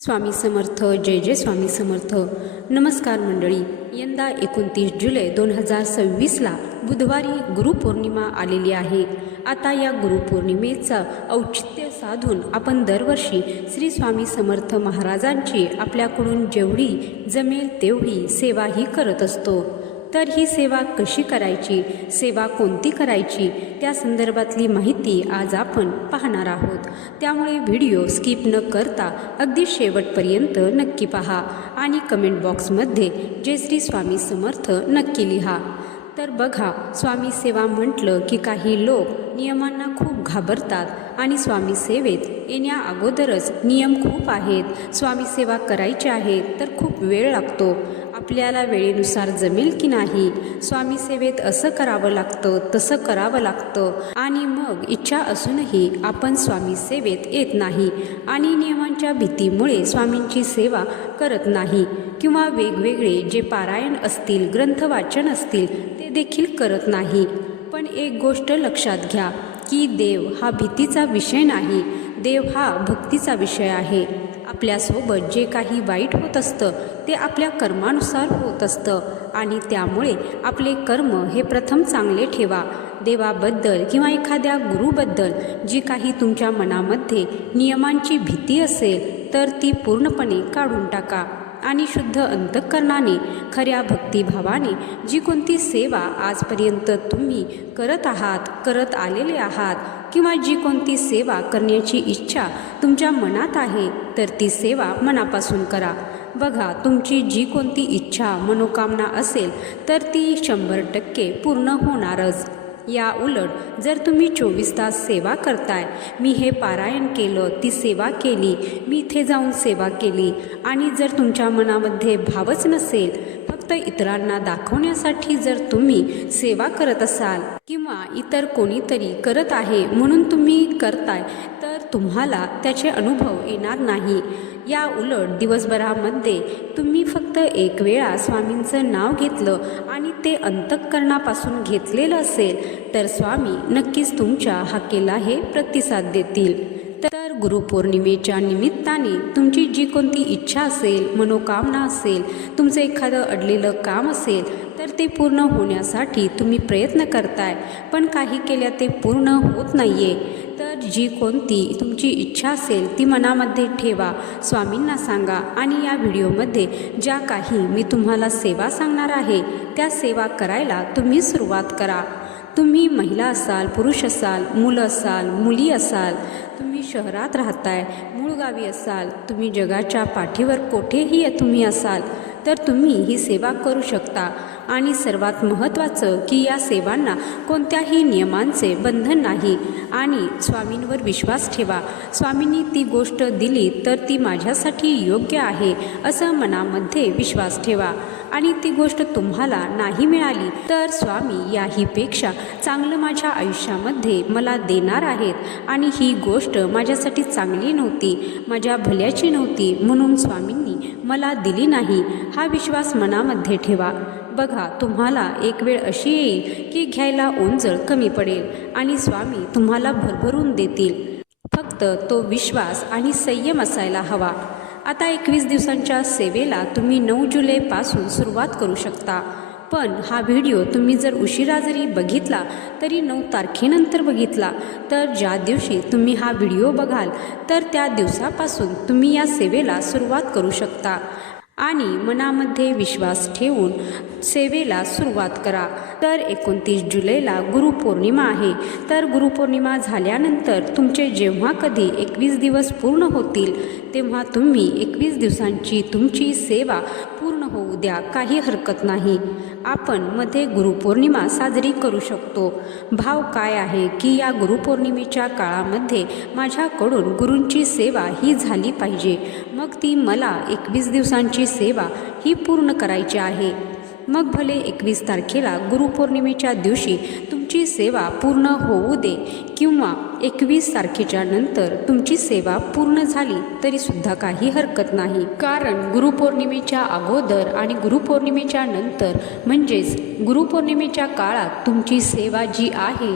स्वामी समर्थ. जय जय स्वामी समर्थ. नमस्कार मंडळी. यंदा 29 जुलै 2026ला बुधवारी गुरुपौर्णिमा आलेली आहे. आता या गुरुपौर्णिमेचा औचित्य साधून आपण दरवर्षी श्री स्वामी समर्थ महाराजांची आपल्याकडून जेवढी जमेल तेवढी सेवाही करत असतो. तर ही सेवा कशी करायची, सेवा कोणती करायची, त्या संदर्भातली माहिती आज आपण पाहणार आहोत. त्यामुळे व्हिडिओ स्किप न करता अगदी शेवटपर्यंत नक्की पहा आणि कमेंट बॉक्समध्ये जय श्री स्वामी समर्थ नक्की लिहा. तर बघा, स्वामी सेवा म्हटलं की काही लोक नियमांना खूप घाबरतात आणि स्वामी सेवेत येण्या अगोदरच नियम खूप आहेत. स्वामी सेवा करायची आहे तर खूप वेळ लागतो, आपल्याला वेळेनुसार जमेल की नाही, स्वामी सेवेत असं करावं लागतं तसं करावं लागतं आणि मग इच्छा असूनही आपण स्वामी सेवेत येत नाही आणि नियमांच्या भीतीमुळे स्वामींची सेवा करत नाही किंवा वेगवेगळे जे पारायण असतील, ग्रंथ वाचन असतील ते देखील करत नाही. पण एक गोष्ट लक्षात घ्या की देव हा भीतीचा विषय नाही, देव हा भक्तीचा विषय आहे. आपल्यासोबत जे काही वाईट होत असतं ते आपल्या कर्मानुसार होत असतं आणि त्यामुळे आपले कर्म हे प्रथम चांगले ठेवा. देवाबद्दल किंवा एखाद्या गुरुबद्दल जी काही तुमच्या मनामध्ये नियमांची भीती असेल तर ती पूर्णपणे काढून टाका आणि शुद्ध अंतःकरणाने खऱ्या भक्तिभावाने जी कोणती सेवा आजपर्यंत तुम्ही करत आहात, करत आलेले आहात किंवा जी कोणती सेवा करण्याची इच्छा तुमच्या मनात आहे तर ती सेवा मनापासून करा. बघा, तुमची जी कोणती इच्छा मनोकामना असेल तर ती 100% पूर्ण होणारच. या उलट जर तुम्ही 24 तास सेवा करताय, मी हे पारायण केलं, ती सेवा केली, मी इथे जाऊन सेवा केली आणि जर तुमच्या मनामध्ये भावच नसेल, फक्त इतरांना दाखवण्यासाठी जर तुम्ही सेवा करत असाल किंवा इतर कोणीतरी करत आहे म्हणून तुम्ही करताय तर तुम्हाला त्याचे अनुभव येणार नाही. या उलट दिवसभरामध्ये तुम्ही फक्त एक वेळा स्वामींचं नाव घेतलं आणि ते अंतःकरणापासून घेतलेलं असेल तर स्वामी नक्कीच तुमच्या हाकेला हे प्रतिसाद देतील. तर गुरुपौर्णिमेच्या निमित्ताने तुमची जी कोणती इच्छा असेल, मनोकामना असेल, तुमचं एखादं अडलेलं काम असेल तर ते पूर्ण होण्यासाठी तुम्ही प्रयत्न करताय पण काही केल्या ते पूर्ण होत नाही आहे. तर जी कोणती तुमची इच्छा असेल ती मनामध्ये ठेवा, स्वामींना सांगा आणि या व्हिडिओमध्ये ज्या काही मी तुम्हाला सेवा सांगणार आहे त्या सेवा करायला तुम्ही सुरुवात करा. तुम्ही महिला असाल, पुरुष असाल, मुलं असाल, मुली असाल, तुम्ही शहरात राहताय, मूळ गावी असाल, तुम्ही जगाच्या पाठीवर कोठेही तुम्ही असाल तर तुम्ही ही सेवा करू शकता. आणि सर्वात महत्त्वाचं की या सेवांना कोणत्याही नियमांचे बंधन नाही आणि स्वामींवर विश्वास ठेवा. स्वामींनी ती गोष्ट दिली तर ती माझ्यासाठी योग्य आहे असं मनामध्ये विश्वास ठेवा आणि ती गोष्ट तुम्हाला नाही मिळाली तर स्वामी याहीपेक्षा चांगलं माझ्या आयुष्यामध्ये मला देणार आहेत आणि ही गोष्ट माझ्यासाठी चांगली नव्हती, माझ्या भल्याची नव्हती म्हणून स्वामींनी मला दिली नाही, हा विश्वास मनामध्ये ठेवा. बघा, तुम्हाला एक वेळ अशी येईल की घ्यायला ओंजळ कमी पडेल आणि स्वामी तुम्हाला भरभरून देतील. फक्त तो विश्वास आणि संयम असायला हवा. आता 21 दिवसांच्या सेवेला तुम्ही 9 जुलैपासून सुरुवात करू शकता. पण हा व्हिडिओ तुम्ही जर उशिरा जरी बघितला तरी 9 तारखेनंतर बघितला तर ज्या दिवशी तुम्ही हा व्हिडिओ बघाल तर त्या दिवसापासून तुम्ही या सेवेला सुरुवात करू शकता आणि मनामध्ये विश्वास ठेवून सेवेला सुरुवात करा. तर 29 जुलैला गुरुपौर्णिमा आहे. तर गुरुपौर्णिमा झाल्यानंतर तुमचे जेव्हा कधी 21 दिवस पूर्ण होतील तेव्हा तुम्ही 21 दिवसांची तुमची सेवा पूर्ण होऊ द्या, काही हरकत नाही. आपण मध्ये गुरुपौर्णिमा साजरी करू शकतो. भाव काय आहे की या गुरुपौर्णिमेच्या काळामध्ये माझ्याकडून गुरूंची सेवा ही झाली पाहिजे, मग ती मला 21 दिवसांची सेवा ही पूर्ण करायची आहे. मग भले 21 तारखेला गुरुपौर्णिमेच्या दिवशी तुमची सेवा पूर्ण होऊ दे किंवा 21 तारखेच्या नंतर तुमची सेवा पूर्ण झाली तरीसुद्धा काही हरकत नाही. कारण गुरुपौर्णिमेच्या अगोदर आणि गुरुपौर्णिमेच्या नंतर म्हणजेच गुरुपौर्णिमेच्या काळात तुमची सेवा जी आहे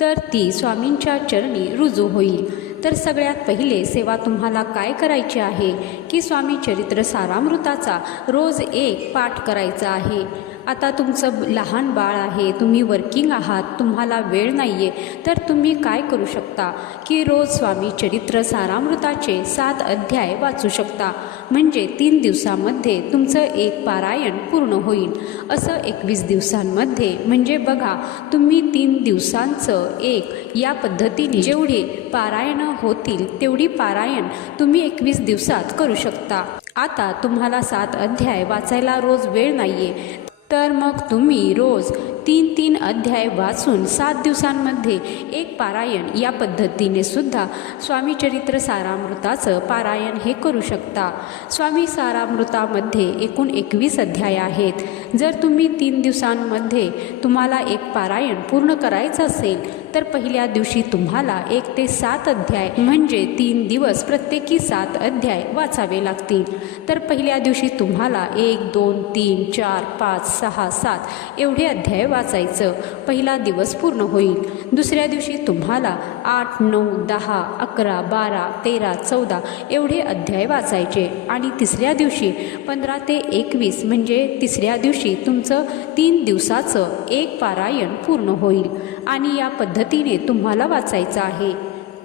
तर ती स्वामींच्या चरणी रुजू होईल. तर सगळ्यात पहिले सेवा तुम्हाला काय करायची आहे की स्वामी चरित्र सारामृताचा रोज एक पाठ करायचा आहे। आता तुमचं लहान बाळ आहे, तुम्ही वर्किंग आहात, तुम्हाला वेळ नाही आहे, तर तुम्ही काय करू शकता की रोज स्वामी चरित्र सारामृताचे 7 अध्याय वाचू शकता। म्हणजे 3 दिवसामध्ये तुमचं एक पारायण पूर्ण होईल। असं 21 दिवसांमध्ये म्हणजे बघा तुम्ही 3 दिवसांचं एक या पद्धतीने जेवढे पारायण होतील तेवढी पारायण तुम्ही 21 दिवसात करू शकता। आता तुम्हाला 7 अध्याय वाचायला रोज वेळ नाही आहे, तर मग तुम्ही रोज 3 अध्याय वाचून 7 दिवसांमध्ये एक पारायण या पद्धतीने सुद्धा स्वामी चरित्र सारामृताचं पारायण हे करू शकता। स्वामी सारामृतामध्ये एकूण 21 अध्याय आहेत। जर तुम्ही 3 दिवसांमध्ये तुम्हाला एक पारायण पूर्ण करायचं असेल तर पहिल्या दिवशी तुम्हाला 1 ते 7 अध्याय म्हणजे 3 दिवस प्रत्येकी 7 अध्याय वाचावे लागतील। तर पहिल्या दिवशी तुम्हाला 1, 2, 3, 4, 5, 6, 7 एवढे अध्याय वाचायचं पहिला दिवस पूर्ण होईल। दुसऱ्या दिवशी तुम्हाला 8, 9, 10, 11, 12, 13, 14 एवढे अध्याय वाचायचे आणि तिसऱ्या दिवशी 15 ते 21 म्हणजे तिसऱ्या दिवशी तुमचं 3 दिवसाचं एक पारायण पूर्ण होईल आणि या पद्धतीने तुम्हाला वाचायचं आहे।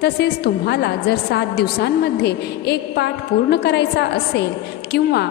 तसेच तुम्हाला जर 7 दिवसांमध्ये एक पाठ पूर्ण करायचा असेल किंवा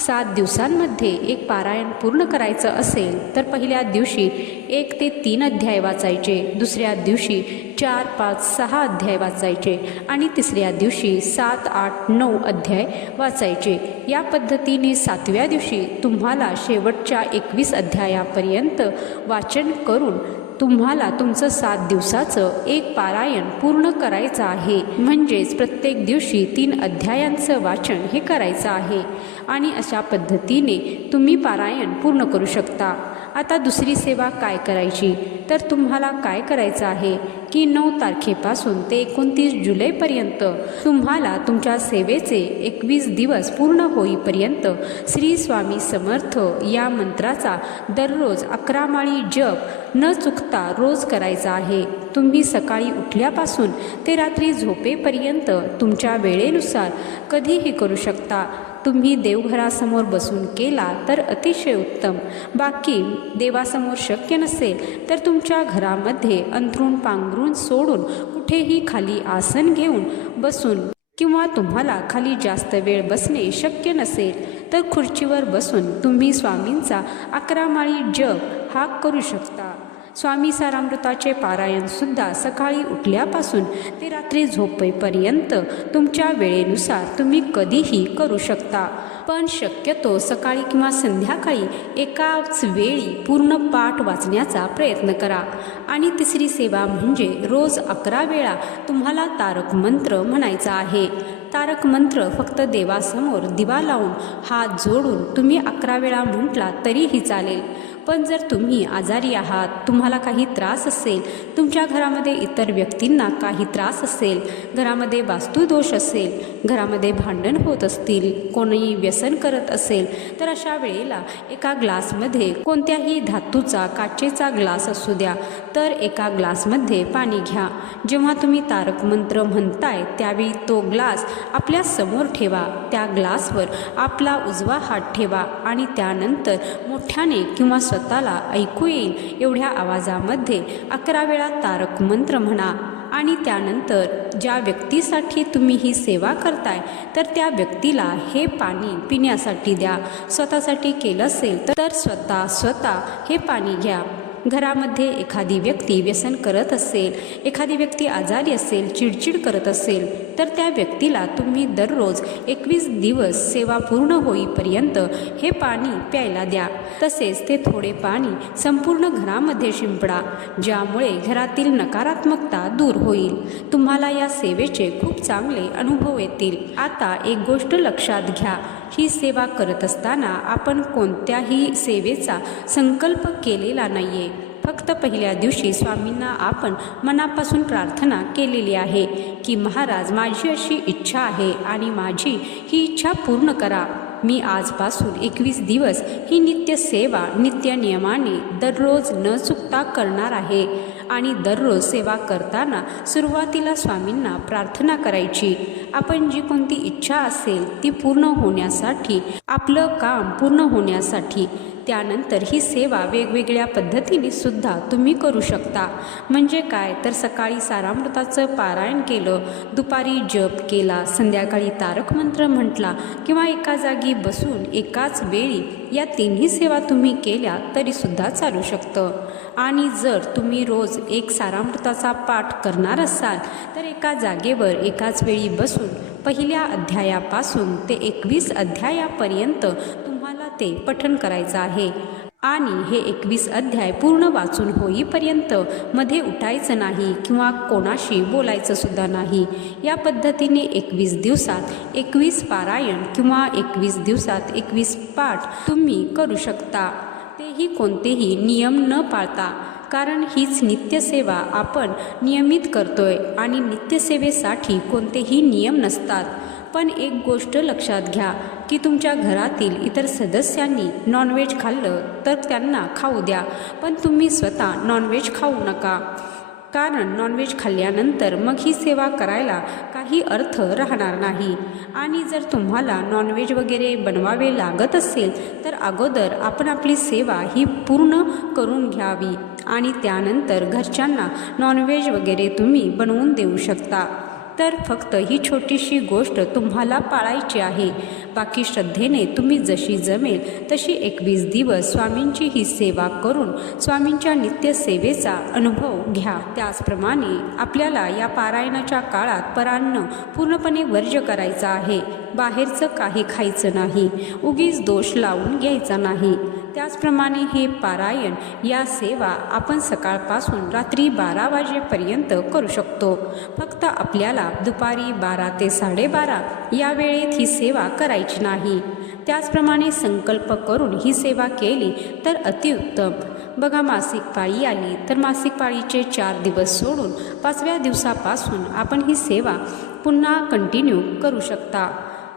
7 दिवसांमध्ये एक पारायण पूर्ण करायचं असेल तर पहिल्या दिवशी 1 ते 3 अध्याय वाचायचे, दुसऱ्या दिवशी 4, 5, 6 अध्याय वाचायचे आणि तिसऱ्या दिवशी 7, 8, 9 अध्याय वाचायचे। या पद्धतीने 7व्या दिवशी तुम्हाला शेवटच्या 21 अध्यायापर्यंत वाचन करून तुम्हाला तुमचं 7 दिवसाचं एक पारायण पूर्ण करायचं आहे। म्हणजेच प्रत्येक दिवशी 3 अध्यायांचं वाचन हे करायचं आहे आणि अशा पद्धतीने तुम्ही पारायण पूर्ण करू शकता। आता दुसरी सेवा काय करायची तर तुम्हाला काय करायचं आहे की 9 तारखेपासून ते 29 जुलैपर्यंत तुम्हाला तुमच्या सेवेचे 21 दिवस पूर्ण होईपर्यंत श्री स्वामी समर्थ या मंत्राचा दररोज 11 माळी जप न चुकता रोज करायचा आहे। तुम्ही सकाळी उठल्यापासून ते रात्री झोपेपर्यंत तुमच्या वेळेनुसार कधीही करू शकता। तुम्ही देवघरासमोर बसून केला तर अतिशय उत्तम, बाकी देवासमोर शक्य नसेल तर तुमच्या घरामध्ये अंथरूण पांघरूण सोडून कुठेही खाली आसन घेऊन बसून किंवा तुम्हाला खाली जास्त वेळ बसणे शक्य नसेल तर खुर्चीवर बसून तुम्ही स्वामींचा 11 माळी जप हा करू शकता। स्वामी सारामृताचे पारायणसुद्धा सकाळी उठल्यापासून ते रात्री झोपेपर्यंत तुमच्या वेळेनुसार तुम्ही कधीही करू शकता, पण शक्यतो सकाळी किंवा संध्याकाळी एकाच वेळी पूर्ण पाठ वाचण्याचा प्रयत्न करा। आणि तिसरी सेवा म्हणजे रोज 11 वेळा तुम्हाला तारक मंत्र म्हणायचा आहे। तारक मंत्र फक्त देवासमोर दिवा लावून हात जोडून तुम्ही 11 वेळा म्हटला तरीही चालेल, पण जर तुम्ही आजारी आहात, तुम्हाला काही त्रास असेल, तुमच्या घरामध्ये इतर व्यक्तींना काही त्रास असेल, घरामध्ये वास्तुदोष असेल, घरामध्ये भांडण होत असतील, कोणी व्यसन करत असेल तर अशा वेळेला एका ग्लासमध्ये कोणत्याही धातूचा काचेचा ग्लास असू द्या तर एका ग्लासमध्ये पाणी घ्या। जेव्हा तुम्ही तारक मंत्र म्हणताय त्यावेळी तो ग्लास आपल्या समोर ठेवा, त्या ग्लासवर आपला उजवा हात ठेवा आणि त्यानंतर मोठ्याने किंवा स्वतःला ऐकू येईल एवढ्या आवाजामध्ये 11 वेळा तारक मंत्र म्हणा आणि त्यानंतर ज्या व्यक्तीसाठी तुम्ही ही सेवा करताय तर त्या व्यक्तीला हे पाणी पिण्यासाठी द्या। स्वतःसाठी केलं असेल तर स्वतः हे पाणी घ्या। घरामध्ये एखादी व्यक्ती व्यसन करत असेल, एखादी व्यक्ती आजारी असेल, चिडचिड करत असेल तर त्या व्यक्तीला तुम्ही दररोज 21 दिवस सेवा पूर्ण होईपर्यंत हे पाणी प्यायला द्या। तसेच ते थोडे पाणी संपूर्ण घरामध्ये शिंपडा, ज्यामुळे घरातील नकारात्मकता दूर होईल। तुम्हाला या सेवेचे खूप चांगले अनुभव येतील। आता एक गोष्ट लक्षात घ्या, ही सेवा करत असताना आपण कोणत्याही सेवेचा संकल्प केलेला नाहीये। फक्त पहिल्या दिवशी स्वामींना आपण मनापासून प्रार्थना केलेली आहे की महाराज माझी अशी इच्छा आहे आणि माझी ही इच्छा पूर्ण करा। मी आजपासून 21 दिवस ही नित्य सेवा नित्य नियमाने दररोज न चुकता करणार आहे आणि दररोज सेवा करताना सुरुवातीला स्वामींना प्रार्थना करायची. आपण जी कोणती इच्छा असेल ती पूर्ण होण्यासाठी, आपलं काम पूर्ण होण्यासाठी. त्यानंतर ही सेवा वेगवेगळ्या पद्धतीने सुद्धा तुम्ही करू शकता. म्हणजे काय तर सकाळी सारामृताचं पारायण केलं, दुपारी जप केला, संध्याकाळी तारक मंत्र म्हटला किंवा एका जागी बसून एकाच वेळी या तिन्ही सेवा तुम्ही केल्या तरी सुद्धा चालू शकतं. आणि जर तुम्ही रोज एक सारामृताचा पाठ करणार असाल तर एका जागेवर एकाच वेळी बसून पहिल्या अध्यायापासून ते 21 अध्यायापर्यंत तुम्हाला ते पठण करायचं आहे. आणि हे 21 अध्याय पूर्ण वाचून होईपर्यंत मध्ये उठायचं नाही किंवा कोणाशी बोलायचं सुद्धा नाही. या पद्धतीने 21 दिवसात 21 पारायण किंवा 21 दिवसात 21 पाठ तुम्ही करू शकता, तेही कोणतेही नियम न पाळता. कारण हीच नित्यसेवा आपण नियमित करतोय आणि नित्यसेवेसाठी कोणतेही नियम नसतात. पण एक गोष्ट लक्षात घ्या की तुमच्या घरातील इतर सदस्यांनी नॉनव्हेज खाल्लं तर त्यांना खाऊ द्या, पण तुम्ही स्वतः नॉनव्हेज खाऊ नका. कारण नॉनव्हेज खाल्ल्यानंतर मग ही सेवा करायला काही अर्थ राहणार नाही. आणि जर तुम्हाला नॉनव्हेज वगैरे बनवावे लागत असेल तर अगोदर आपण आपली सेवा ही पूर्ण करून घ्यावी आणि त्यानंतर घरच्यांना नॉनव्हेज वगैरे तुम्ही बनवून देऊ शकता. तर फक्त ही छोटीशी गोष्ट तुम्हाला पाळायची आहे. बाकी श्रद्धेने तुम्ही जशी जमेल तशी 21 दिवस स्वामींची ही सेवा करून स्वामींच्या नित्यसेवेचा अनुभव घ्या. त्याचप्रमाणे आपल्याला या पारायणाच्या काळात परान्न पूर्णपणे वर्ज्य करायचा आहे. बाहेरचं काही खायचं नाही, उगीच दोष लावून घ्यायचा नाही. त्याचप्रमाणे हे पारायण या सेवा आपण सकाळपासून रात्री 12 वाजेपर्यंत करू शकतो. फक्त आपल्याला दुपारी 12 ते 12:30 या वेळेत ही सेवा करायची नाही. त्याचप्रमाणे संकल्प करून ही सेवा केली तर अतिउत्तम. बघा, मासिक पाळी आली तर मासिक पाळीचे 4 दिवस सोडून 5व्या दिवसापासून आपण ही सेवा पुन्हा कंटिन्यू करू शकता.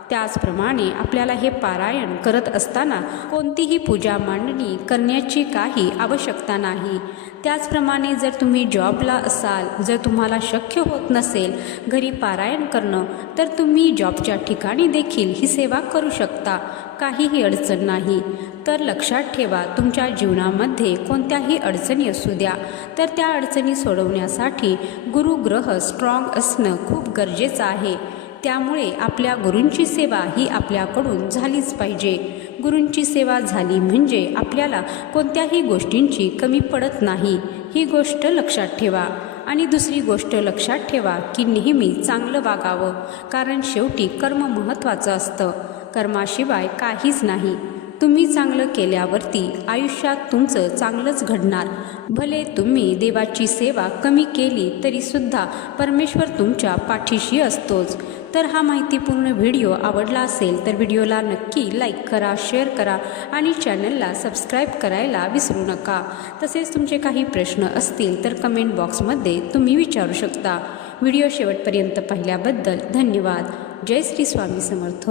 त्याचप्रमाणे आपल्याला हे पारायण करत असताना कोणतीही पूजा मांडणी करण्याची काही आवश्यकता नाही. त्याचप्रमाणे जर तुम्ही जॉबला असाल, जर तुम्हाला शक्य होत नसेल घरी पारायण करणं, तर तुम्ही जॉबच्या ठिकाणी देखील ही सेवा करू शकता. काहीही अडचण नाही. तर लक्षात ठेवा, तुमच्या जीवनामध्ये कोणत्याही अडचणी असू द्या तर त्या अडचणी सोडवण्यासाठी गुरुग्रह स्ट्रॉंग असणं खूप गरजेचं आहे. त्यामुळे आपल्या गुरूंची सेवा ही आपल्याकडून झालीच पाहिजे. गुरूंची सेवा झाली म्हणजे आपल्याला कोणत्याही गोष्टींची कमी पडत नाही. ही गोष्ट लक्षात ठेवा. आणि दुसरी गोष्ट लक्षात ठेवा की नेहमी चांगलं वागावं, कारण शेवटी कर्म महत्त्वाचं असतं. कर्माशिवाय काहीच नाही. तुम्ही चांगलं केल्यावरती आयुष्यात तुमचं चांगलंच घडणार. भले तुम्ही देवाची सेवा कमी केली तरीसुद्धा परमेश्वर तुमच्या पाठीशी असतोच. तर हा माहितीपूर्ण व्हिडिओ आवडला असेल तर व्हिडिओला नक्की लाईक करा, शेअर करा आणि चॅनलला सबस्क्राईब करायला विसरू नका. तसेच तुमचे काही प्रश्न असतील तर कमेंट बॉक्समध्ये तुम्ही विचारू शकता. व्हिडिओ शेवटपर्यंत पाहिल्याबद्दल धन्यवाद. जय श्री स्वामी समर्थ.